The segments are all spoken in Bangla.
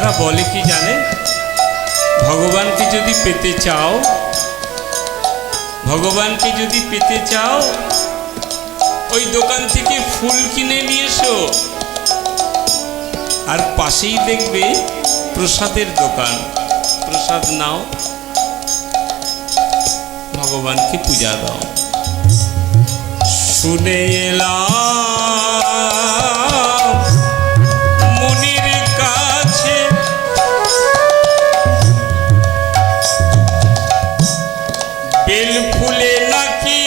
তারা বলে কি জানে, ভগবানকে যদি পেতে চাও, ভগবানকে যদি পেতে চাও ওই দোকান থেকে ফুল কিনে নিয়ে এসো, আর পাশেই দেখবে প্রসাদের দোকান, প্রসাদ নাও, ভগবানকে পূজা দাও। শুনে এলাম মুনির কাছে বেল ফুলে নাকি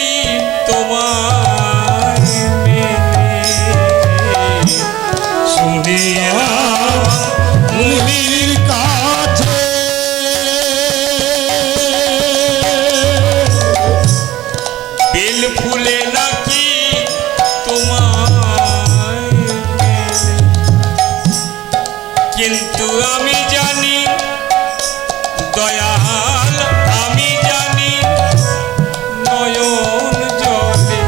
তোমার মেলে। শুনে এলাম মুনির কাছে বেল ফুলে নাকি তোমার মেলে। কিন্তু আমি জানি দয়াল, আমি জানি নয়ন জলে,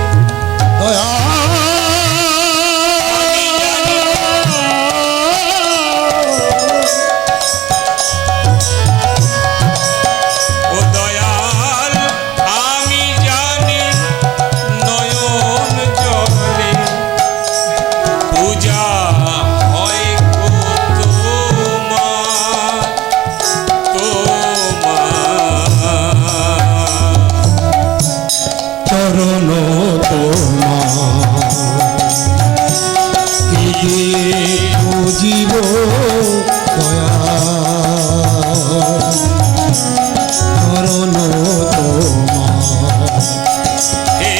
ও দয়াল আমি জানি নয়ন জলে পূজা হয় গো তোমার, চরণ তোমার জীব দয়া চরণ তোমার হে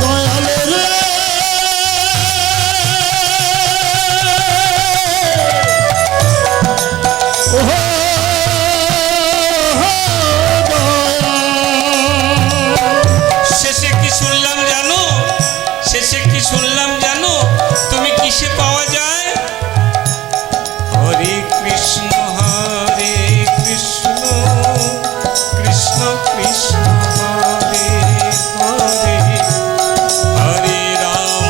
দয়ালের শেষে কি শুনলাম জানো, শেষে কি শুনলাম জানো, তুমি কিসে পাওয়া যায়? হরে কৃষ্ণ হরে কৃষ্ণ কৃষ্ণ কৃষ্ণ হরে হরে, হরে রাম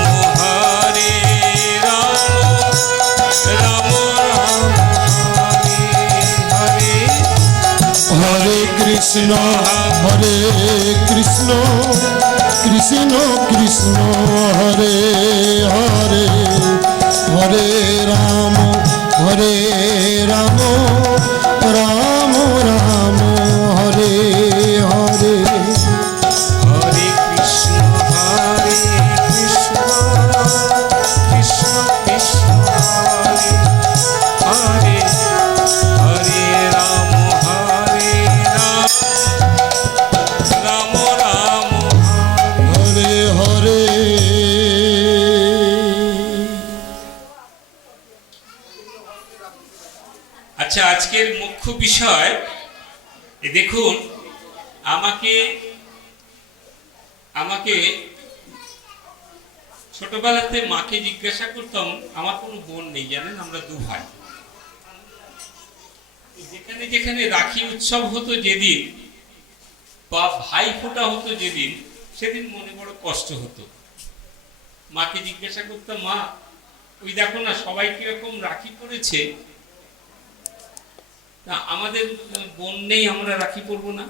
রাম রাম হরে হরে। হরে কৃষ্ণ কৃষ্ণ কৃষ্ণ হরে হরে, হরে রাম রাম রাম হরে হরে। হরে কৃষ্ণ কৃষ্ণ কৃষ্ণ হরে হরে, হরে রাম রাম রাম হরে হরে। আচ্ছা, আজকের মুখ্য বিষয় দেখুন, আমাকে আমাকে ছোটবেলাতে মাকে জিজ্ঞাসা করতাম, আমার কোনো বোন নেই জানেন, আমরা দু ভাই। যেখানে যেখানে রাখি উৎসব হতো যেদিন, বা ভাই ফোঁটা হতো যেদিন, সেদিন মনে বড় কষ্ট হতো। মাকে জিজ্ঞাসা করতাম, মা ওই দেখো না সবাই কিরকম রাখি পড়েছে, আমাদের বোন নেই, আমরা রাখি পরবো না।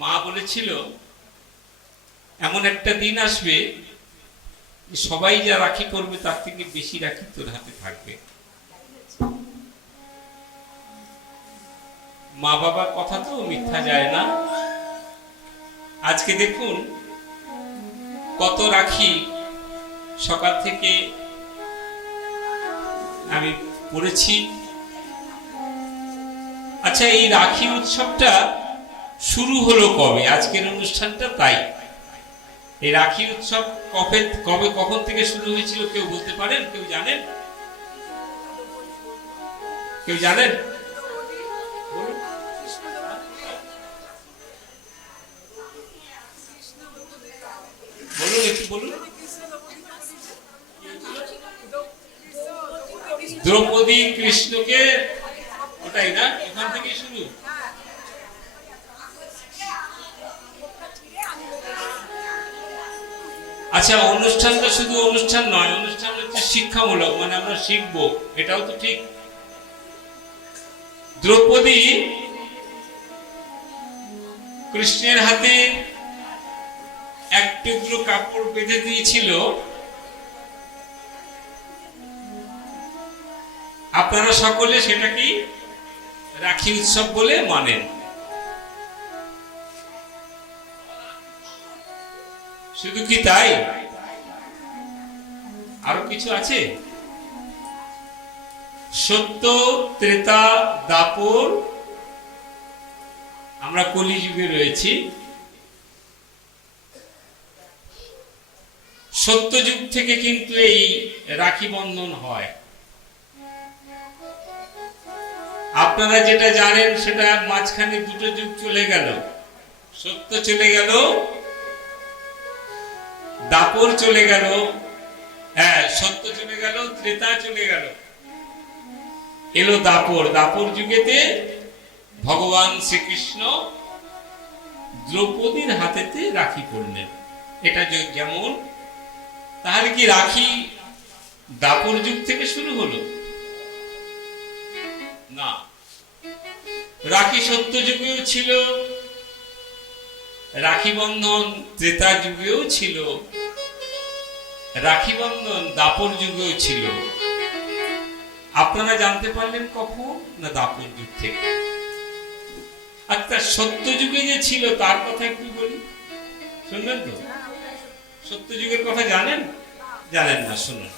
মা বলেছিল এমন একটা দিন আসবে সবাই যা রাখি পরবে তার থেকে বেশি রাখি তোর হাতে থাকবে। মা বাবার কথা তো মিথ্যা যায় না। আজকে দেখুন কত রাখি সকাল থেকে আমি পড়েছি। আচ্ছা, এই রাখি উৎসবটা শুরু হলো কবে? আজকের অনুষ্ঠানটা তাই। এই রাখি উৎসব কবে কখন থেকে শুরু হয়েছিল কেউ বলতে পারেন? কেউ জানেন? কেউ জানেন? বলুন, একটু বলুন। দ্রৌপদী কৃষ্ণকে, ওটাই না? এখান থেকে শুরু। আচ্ছা, অনুষ্ঠানটা শুধু অনুষ্ঠান নয়, অনুষ্ঠান হচ্ছে শিক্ষামূলক, মানে আমরা শিখবো, এটাও তো ঠিক। দ্রৌপদী কৃষ্ণের হাতে এক টুকরো কাপড় বেঁধে দিয়েছিল। আপনারা সকলে সেটা কি রাখি উৎসব বলে মানেন। শুধু কি তাই, আরো কিছু আছে। সত্য, ত্রেতা, দাপর, আমরা কলিযুগে রয়েছি। সত্যযুগ থেকে কিন্তু এই রাখি বন্ধন হয়। আপনারা যেটা জানেন সেটা মাঝখানে দুটো যুগ চলে গেল, সত্য চলে গেল, দাপর চলে গেল, হ্যাঁ সত্য চলে গেল, ত্রেতা চলে গেল, এলো দাপর। দাপর যুগেতে ভগবান শ্রীকৃষ্ণ দ্রৌপদীর হাতেতে রাখি পড়লেন। এটা যেমন, তাহলে কি রাখি দাপর যুগ থেকে শুরু হলো? না, রাখি সত্য যুগেও ছিল, রাখি বন্ধন ত্রেতা যুগেও ছিল, রাখি বন্ধন দাপর যুগেও ছিল। আপনারা জানতে পারলেন কখন? না দাপর যুগ থেকে। আর তার সত্য যুগে যে ছিল তার কথা একটু বলি, শুনবেন তো? সত্য যুগের কথা জানেন? জানেন না, শুনুন।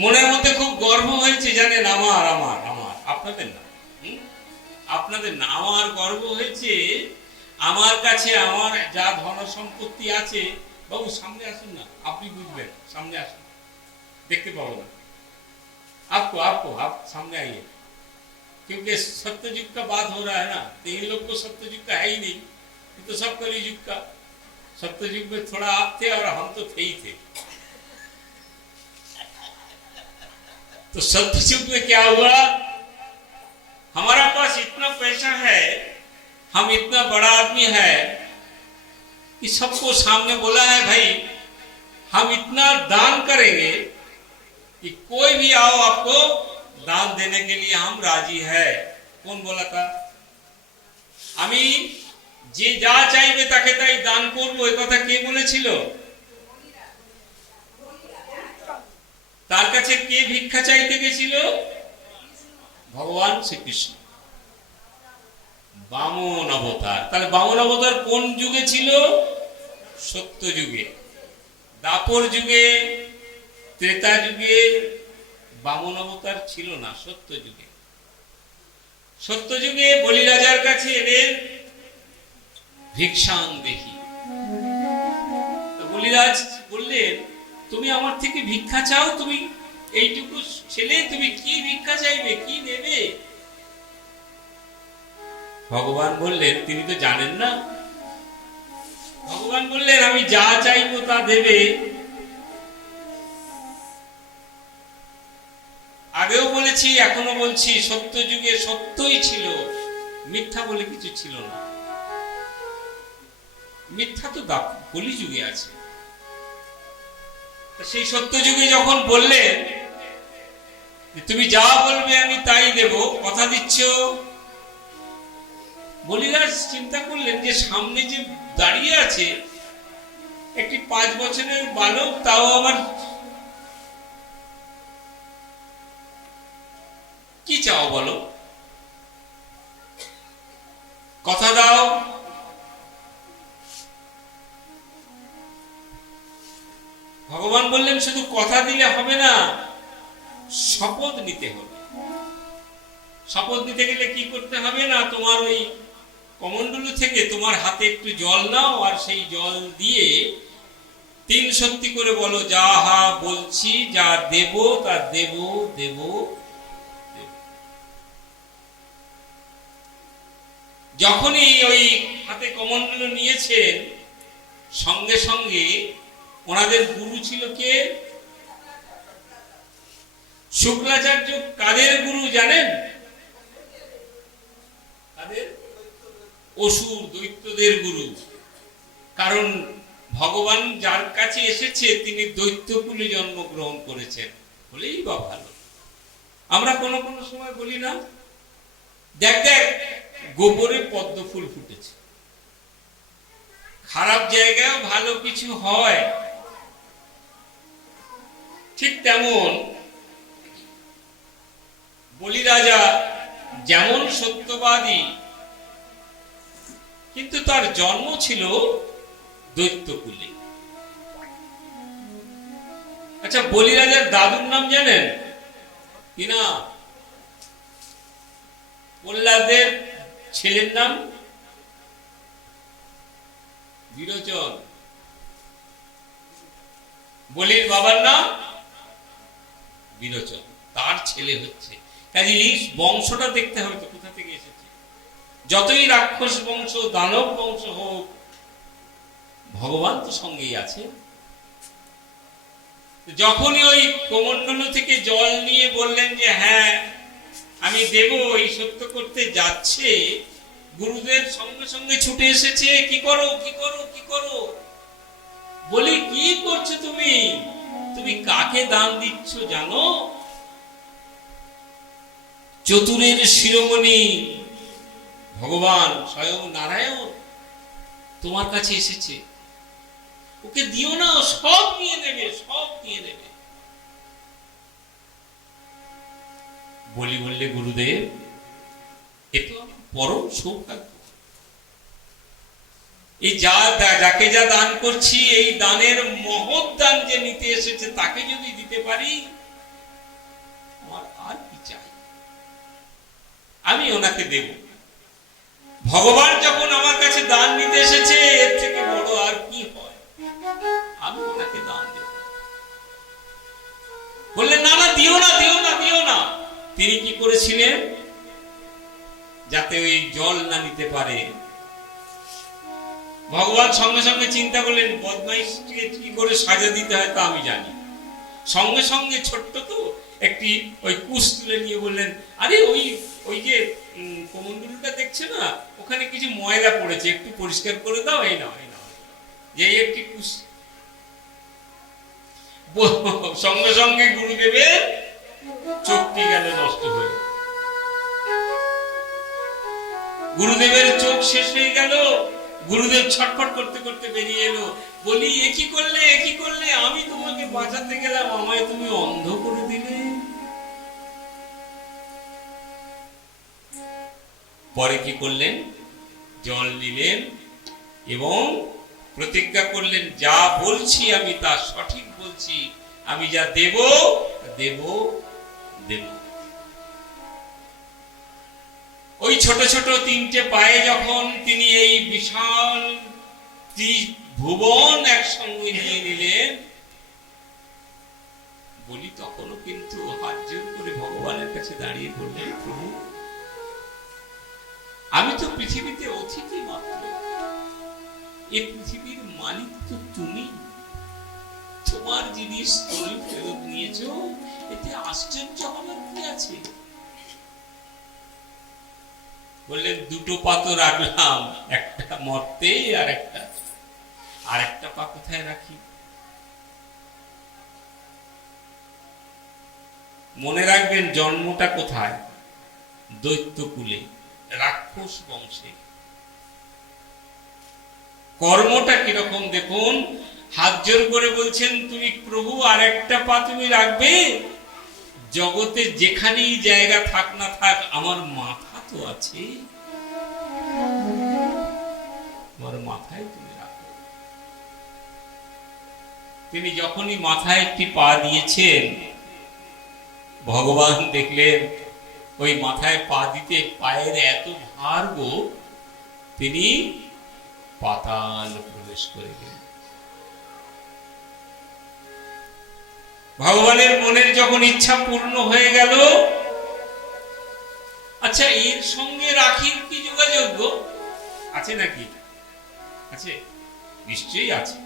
মনের মধ্যে খুব গর্ব হয়েছে, জানেন, আমার আমার আমার আপনাদের না, আপনাদের না, আমার গর্ব হয়েছে। আমার কাছে আমার যা ধন সম্পত্তি আছে, বাবু সামনে আসুন না, আপনি বুঝবেন, সামনে আসুন, দেখতে পাবো না आपको आपको आप सामने आइए, क्योंकि सत्ययुग का बात हो रहा है ना, तो इन लोग को सत्ययुग का है ही नहीं, ये तो सब कलियुग का। सत्ययुग में थोड़ा आप थे और हम तो थे ही थे। तो सत्ययुग में क्या हुआ, हमारा पास इतना पैसा है, हम इतना बड़ा आदमी है कि सबको सामने बोला है भाई हम इतना दान करेंगे कि कोई भी आओ आपको दान देने के लिए हम राजी है। कौन बोला था? আমি যে যা চাইবে তাকে তাই দান করব, এই কথা কে বলেছিল? তার কাছে কে ভিক্ষা চাইতে গেছিল? ভগবান শ্রীকৃষ্ণ, বামন অবতার। তাহলে বামন অবতার কোন যুগে ছিল? সত্য যুগে। দাপর যুগে, ত্রেতা যুগে বামন অবতার ছিল না, সত্য যুগে। সত্য যুগে বলি রাজার কাছে এলেন ভিক্ষাং দেখি। বলিরাজ বললেন, তুমি আমার থেকে ভিক্ষা চাও, তুমি এইটুকু ছেলে, তুমি কি ভিক্ষা চাইবে, কি নেবে? ভগবান বললেন, তিনি তো জানেন না। ভগবান বললেন, আমি যা চাইবো তা দেবে। আগেও বলেছি, এখনো বলছি, সত্য যুগে সত্যই ছিল, মিথ্যা বলে কিছু ছিল না। মিথ্যা তো কলি যুগে আছে। সেই সত্য যুগে যখন বললেন তুমি যা বলবে আমি তাই দেব, কথা দিচ্ছ, বলিরাজ চিন্তা করলেন যে সামনে যে দাঁড়িয়ে আছে একটি 5 বছরের বালক, তাও আবার কি চাও বলো, কথা দাও। ভগবান বললেন, শুধু কথা দিলে হবে না, শপথ নিতে হবে। শপথ নিতে গেলে কি করতে হবে না, তোমার ওই কমণ্ডলু থেকে তোমার হাতে একটু জল নাও, আর সেই জল দিয়ে 3 সত্যি করে বলো, যা হা বলছি, যা দেব তা দেব দেব। যখনই ওই হাতে কমণ্ডলু নিয়েছেন, সঙ্গে সঙ্গে ওনাদের গুরু ছিল কে? শুক্রাচার্য। কাদের গুরু জানেন? কাদের? অসুর দৈত্যদের গুরু। কারণ ভগবান যার কাছে এসেছে তিনি দৈত্যকুলে জন্মগ্রহণ করেছেন বলেই বা ভালো। আমরা কোনো কোনো সময় বলি না, দেখ দেখ গোবরে পদ্ম ফুল ফুটেছে। খারাপ জায়গায় ভালো কিছু হয়। ঠিক তেমন বলি রাজা যেমন সত্যবাদী, কিন্তু তার জন্ম ছিল দৈত্যকুলে। আচ্ছা, বলি রাজার দাদুর নাম জানেন কিনা? প্রহ্লাদের ছেলের নাম বিরোচন, বলির বাবার নাম বিরোচন, তার ছেলে হচ্ছে। কাজে এই বংশটা দেখতে হবে তো কোথা থেকে এসেছে। যতই রাক্ষস বংশ দানব বংশ হোক, ভগবান তো সঙ্গেই আছে। যখনই ওই কোমণ্ডলু থেকে জল নিয়ে বললেন যে হ্যাঁ আমি দেব, এই সত্য করতে যাচ্ছে, গুরুদেব সঙ্গে সঙ্গে ছুটে এসেছে। কি করো কি করো কি করো? বলি কি করছো তুমি? তুমি কাকে দান দিচ্ছ জানো? চতুরের শিরোমণি ভগবান স্বয়ং নারায়ণ তোমার কাছে এসেছে, ওকে দিও না, সব নিয়ে নেবে, সব নিয়ে নেবে। বলি বললে গুরুদেব এ তো আমার পরম সৌভাগ্য, এই যাকে যা দান করছি এই দানের মহৎ দান যে নিতে এসেছে তাকে যদি দিতে পারি আমার আর কি চাই, আমি ওনাকে দেব। ভগবান যখন আমার কাছে দান নিতে এসেছে এর থেকে বড় আর কি হয়, আমি ওনাকে দান দেব। বললেন না না, দিও না দিও না দিও না। তিনি কি করেছিলেন যাতে ওই জল না নিতে পারে? ভগবান সঙ্গে সঙ্গে চিন্তা করলেন বদমাইশকে কি করে সাজা দিতে হয় তা আমি জানি। সঙ্গে সঙ্গে ছোট্ট তো একটি ওই কুশ তুলে নিয়ে বললেন, আরে ওই ওই যে কমণ্ডলুটা দেখছে না, ওখানে কিছু ময়লা পড়েছে, একটু পরিষ্কার করে দাও, এই নাও এই নাও। যে একটি কুশ, সঙ্গে সঙ্গে গুরুদেবের চোখটি গেল নষ্ট হয়ে, গুরুদেবের চোখ শেষ হয়ে গেল। গুরুদেব ছটফট করতে করতে বেরিয়ে এলো। বলি এ কি করলে, এ কি করলে? আমি তোমাকে বাঁচাতে গেলাম, আমায় তুমি অন্ধ করে দিলে। পরে কি করলেন? জল নিলেন এবং প্রতিজ্ঞা করলেন যা বলছি আমি তা সঠিক বলছি, আমি যা দেব দেব দেব। ওই ছোট ছোট তিনটে পায়ে যখন তিনি এই বিশাল ভুবন একসঙ্গে নিয়ে নিলেন, বলি তখনও কিন্তু হাত জোর করে ভগবানের কাছে দাঁড়িয়ে বললেন, প্রভু আমি তো পৃথিবীতে অতিথি মাত্র, এই পৃথিবীর মালিক তো তুমি। তোমার জিনিস তুমি ফেরত নিয়েছো, এতে আশ্চর্য হবার কি আছে? বললেন দুটো পা তো রাখলাম, একটা মর্তে আর একটা পা কোথায় রাখি? মনে রাখবেন জন্মটা কোথায়? দৈত্যকুলে, রাক্ষস বংশে। কর্মটা কিরকম দেখুন, হাত জোর করে বলছেন তুমি প্রভু আর একটা পা তুমি রাখবে, জগতে যেখানেই জায়গা থাক না থাক আমার মাথা তো আছে, আমার মাথায় তুমি রাখো। তিনি যখনই মাথায় একটি পা দিয়েছেন, ভগবান দেখলেন ওই মাথায় পা দিতে পায়ের এত ভার গো, তিনি পাতাল প্রবেশ করে গেলেন। ভগবানের মনের যখন ইচ্ছা পূর্ণ হয়ে গেল, আচ্ছা এর সঙ্গে রাখির কি যোগাযোগ আছে নাকি? আছে, নিশ্চয়ই আছে,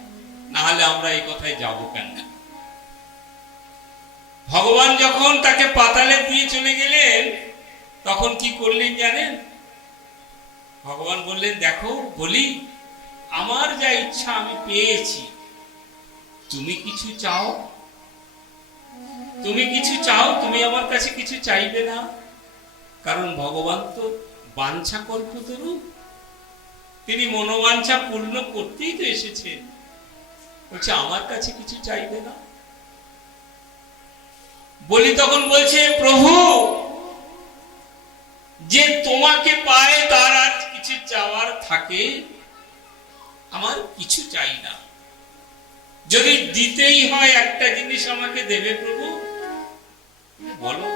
না হলে আমরা এই কথায় যাব কেন? ভগবান যখন তাকে পাতালে দিয়ে চলে গেলেন তখন কি করলেন জানেন? ভগবান বললেন, দেখো বলি, আমার যা ইচ্ছা আমি পেয়েছি, তুমি কিছু চাও? তুমি কিছু চাও? তুমি আমার কাছে কিছু চাইবে না? কারণ ভগবান তো বাঞ্ছা কল্পতরু, তিনি মনোবাঞ্ছা পূর্ণ করতেই তো এসেছেন। বলছে আমার কাছে কিছু চাইবে না? বলি তখন বলছে, প্রভু যে তোমাকে পায় তার আর কিছু চাওয়ার থাকে, আমার কিছু চাই না। যদি দিতেই হয় একটা জিনিস আমাকে দেবে প্রভু, বলো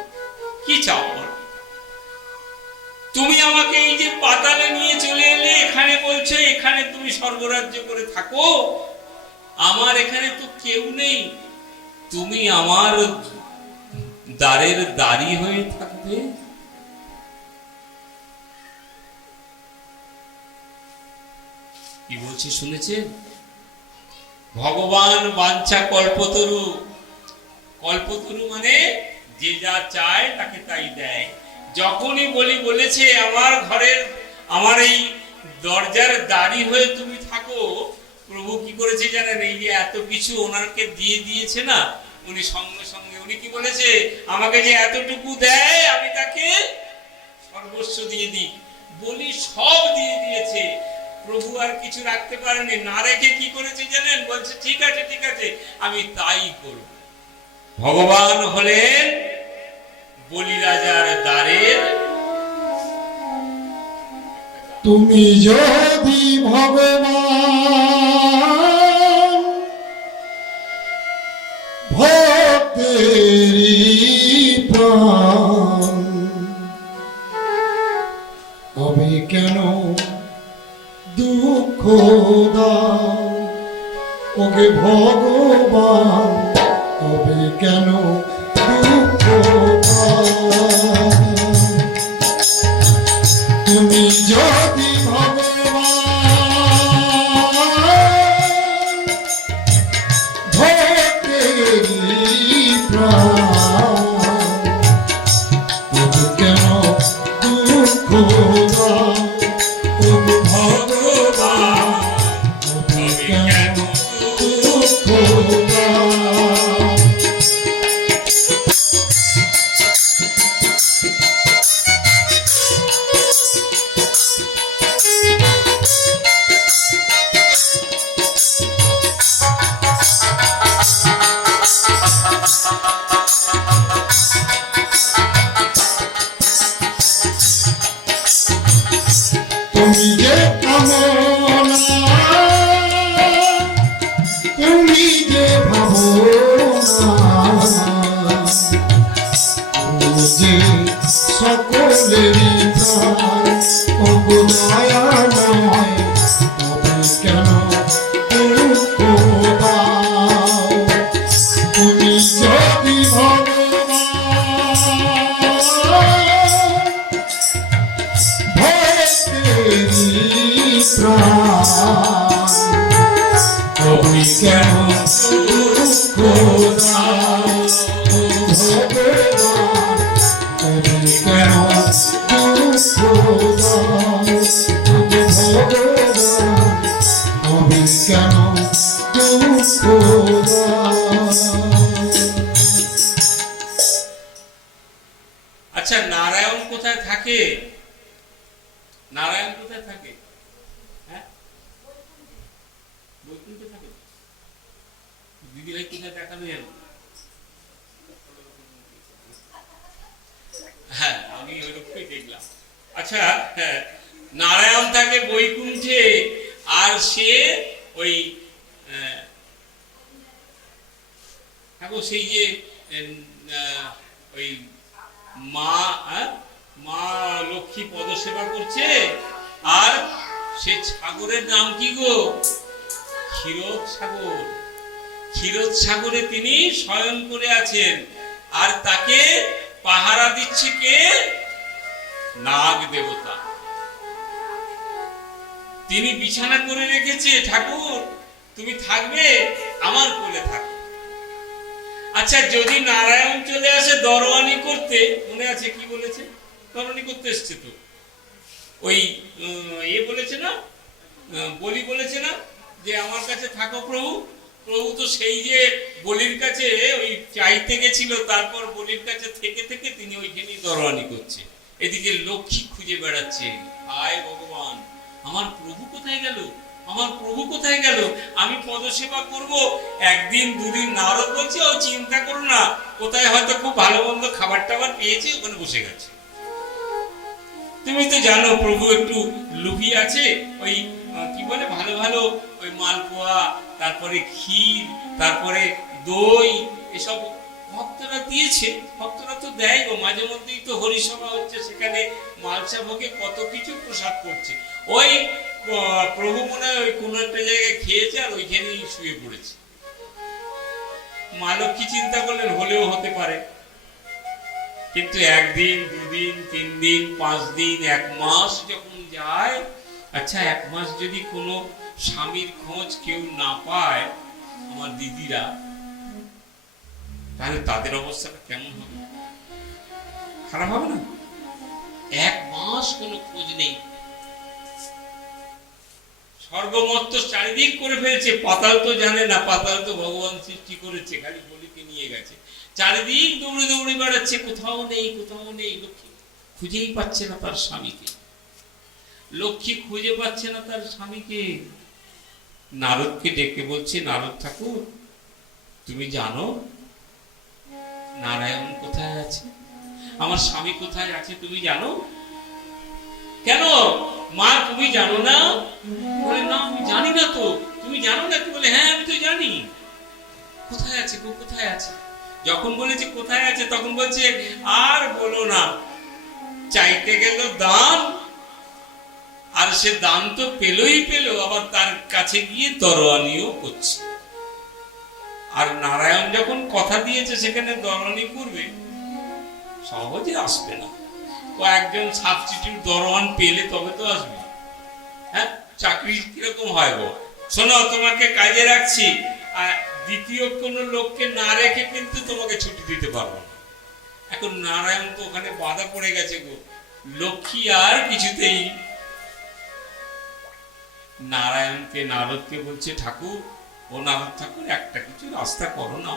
কি চাও বলো। তুমি আমাকে এই যে পাতালে নিয়ে চলে এলে, এখানে বলছো এখানে তুমি স্বর্গরাজ্য করে থাকো, আমার এখানে তো কেউ নেই, তুমি আমার দ্বারের দ্বারী হয়ে থাকবে। কি বলছে শুনেছেন? ভগবান বাঞ্ছা কল্পতরু। কল্পতরু মানে যে যা চায় তাকে তাই দেয়। যখনই বলি বলেছে আমার ঘরের, আমার এই দরজার দাঁড়ি হয়ে তুমি থাকো, প্রভু কি করেছে জানেন? এই যে এত কিছু ওনাকে দিয়ে দিয়েছে না, উনি সঙ্গে সঙ্গে উনি কি বলেছে, আমাকে যে এতটুকু দেয় আমি তাকে সর্বস্ব দিয়ে দিই। বলি সব দিয়ে দিয়েছে, প্রভু আর কিছু রাখতে পারেনি। না রেখে কি করেছে জানেন? বলছে ঠিক আছে ঠিক আছে, আমি তাই করব। ভগবান হলেন বলিরাজার দ্বারের। তুমি যদি ভগবান ভক্তেরি প্রাণ, তবে কেন দুঃখ দাও ওকে ভগবান, তবে কেন দুঃখ দাও। তুমি যদি ভগবান ভক্তেরি প্রাণ, তবে কেন দুঃখ দাও ওকে ভগবান, তবে কেন দুঃখ দাও। তুমি যে কামনা, তুমি যে ভাবনা, তুমি যে সকলেরই প্রাণ, ওগো দয়াময়, তবে কেন দুঃখ দাও। তুমি যদি ভগবান ভক্তেরি প্রাণ, তবে কেন দুঃখ দাও ভগবান, তবে কেন দুঃখ দাও ভগবান, তবে কেন দুঃখ দাও। আচ্ছা, নারায়ণ কোথায় থাকে? নারায়ণ কোথায় থাকে? হ্যাঁ, বৈকুণ্ঠে থাকে। দিদি ভাই কোথায় দেখানো যেন? হ্যাঁ, আমি ওইরকমই দেখলাম। আচ্ছা, হ্যাঁ, নারায়ণ থাকে বৈকুণ্ঠে, আর সে ওই ঠাকুর সেই যে ওই মা মা লক্ষ্মী পদসেবা করছে, আর সে সাগরের নাম কি গো? ক্ষীরোদ সাগর। ক্ষীরোদ সাগরে তিনি শয়ন করে আছেন, আর তাকে পাহারা দিচ্ছে কে? নাগ দেবতা। তিনি বিছানা করে রেখেছে, ঠাকুর তুমি থাকবে, আমার কোলে থাকবে। আচ্ছা, যদি নারায়ণ চলে আসে দরওয়ানি করতে, মনে আছে কি বলেছে? দরওয়ানি করতে এসছে তো, ওই বলেছে না, বলি বলেছে না যে আমার কাছে থাকো প্রভু। প্রভু তো সেই যে বলির কাছে ওই চাইতে গেছিল, তারপর বলির কাছে থেকে থেকে তিনি ওইখানেই দরওয়ানি করছে। এদিকে লক্ষ্মী খুঁজে বেড়াচ্ছে, হায় ভগবান, আমার প্রভু কোথায় গেল, আমার প্রভু কোথায় গেল, আমি পদসেবা করব। একদিন দুদিন নারদ বলছে, ও চিন্তা করো না, কোথায় হয়তো খুব ভালো মন্দ খাবার টাবার পেয়েছে, ওখানে বসে গেছে। তুমি তো জানো প্রভু একটু লুভি আছে, ওই কি বলে ভালো ভালো ওই মালপোয়া, তারপরে ক্ষীর, তারপরে দই, এসব ভক্তরা দিয়েছে। ভক্তরা তো দেয় গো, মাঝে মধ্যেই তো হরিসভা হচ্ছে, সেখানে মালসা ভোগে কত কিছু প্রসাদ করছে। ওই প্রভু মনে হয় ওই কোন একটা জায়গায় খেয়েছে আর ওইখানেই শুয়ে পড়েছে। মা লক্ষ্মী চিন্তা করলেন হলেও হতে পারে, কিন্তু একদিন দুদিন 3 দিন 5 দিন 1 মাস যখন যায়, আচ্ছা 1 মাস যদি কোনো স্বামীর খোঁজ কেউ না পায় আমার দিদিরা, তাহলে তাদের অবস্থাটা কেমন হবে? খারাপ হবে না? 1 মাস কোনো খোঁজ নেই, স্বর্গমর্ত চারিদিক করে ফেলছে, পাতাল তো জানে না, পাতাল তো ভগবান সৃষ্টি করেছে, খালি বলিকে নিয়ে গেছে, চারিদিক দৌড়ে দৌড়ে বেড়াচ্ছে, কোথাও নেই কোথাও নেই। লক্ষ্মী খুঁজেই পাচ্ছে না তার স্বামীকে, লক্ষ্মী খুঁজে পাচ্ছে না তার স্বামীকে। নারদকে ডেকে বলছে, নারদ ঠাকুর তুমি জানো নারায়ণ কোথায় আছে, আমার স্বামী কোথায় আছে তুমি জানো? কেন মা তুমি জানো না? বলে না আমি জানি না তো। তুমি জানো না? বলে হ্যাঁ আমি তো জানি। কোথায় আছে গো, কোথায় আছে? যখন বলেছে কোথায় আছে, তখন বলছে আর বলো না, চাইতে গেল দান, আর সে দান তো পেলই পেল, আবার তার কাছে গিয়ে দরওয়ানিও করছে। আর নারায়ণ যখন কথা দিয়েছে সেখানে দরওয়ানি করবে, সহজে আসবে না। ও একজন সাবস্টিটিউট দরওয়ান পেলে তবে তো আসবে। হ্যাঁ, চাকরি কিরকম হয় গো, শোনো তোমাকে কাজে রাখছি, আর দ্বিতীয় কোন লোককে না রেখে কিন্তু তোমাকে ছুটি দিতে পারবো না। এখন নারায়ণ তো ওখানে বাধা পড়ে গেছে গো, লক্ষ্মী আর কিছুতেই। নারায়ণকে নারদকে বলছে, ঠাকুর ও নারদ ঠাকুর একটা কিছু রাস্তা করো না,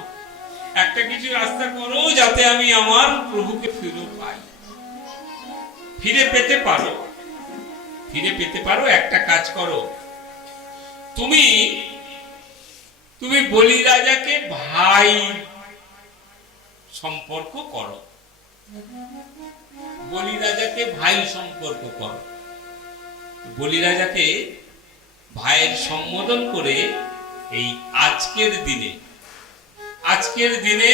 একটা কিছু রাস্তা করো যাতে আমি আমার প্রভুকে ফিরে পাই, ফিরে পেতে পারো, ফিরে পেতে পারো। একটা কাজ করো, তুমি তুমি বলি রাজাকে ভাই সম্পর্ক করো, বলি রাজাকে ভাই সম্পর্ক করো। বলি রাজাকে ভাইয়ের সম্বোধন করে এই আজকের দিনে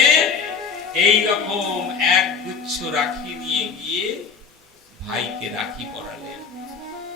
এই রকম 1 গুচ্ছ রাখি নিয়ে গিয়ে ভাইকে রাখি পরালেন।